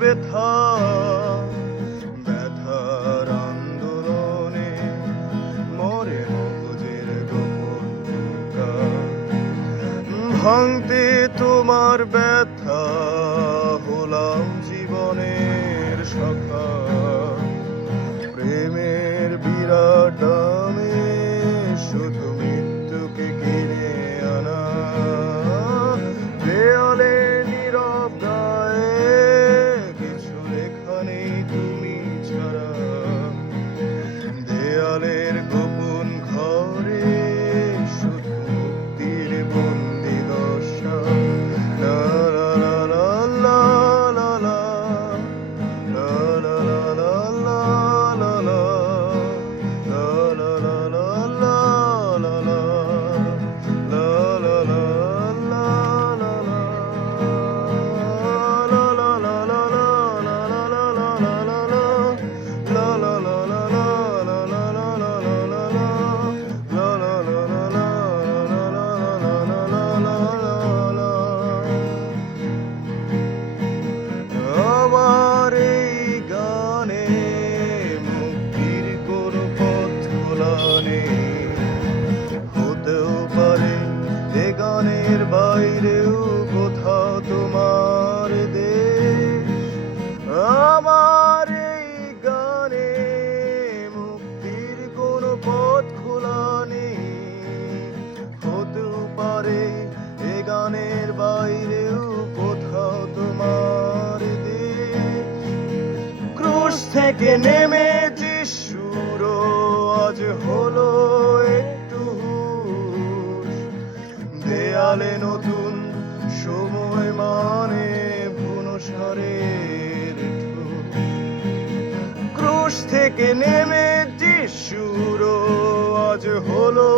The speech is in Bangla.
ব্যথা ব্যথার আন্দোলনে মরে মগজের গোপন ভাঙতে তোমার ব্যথা হলাম জীবনের শাখা প্রেমের বিরাট দামে শুধু মৃত্যুকে কিনে আনা দেয়ালে নীরব গায়ে কিছু লেখা নেই তুমি ছাড়া দেয়ালের গোপন ঘরে শুধু মুক্তির বন্দি দশা লা লা লা লা লা লা লা লা লা লা লা লা আমার এই গানে মুক্তির কোনো পথ খোলা নেই হতেও পারে এ গানের বাইরেও কোথাও তোমার দেশ আমার এই গানে মুক্তির কোনো পথ খোলা নেই হতেও পারে এ গানের বাইরেও কোথাও তোমার দেশ ক্রুশ থেকে নেমে যিশুরও আজ হলো একটু হুঁশ দেয়ালে নতুন সময় মানে বুনসারের ঠোঁট ক্রুশ থেকে নেমে যিশুরও আজ হলো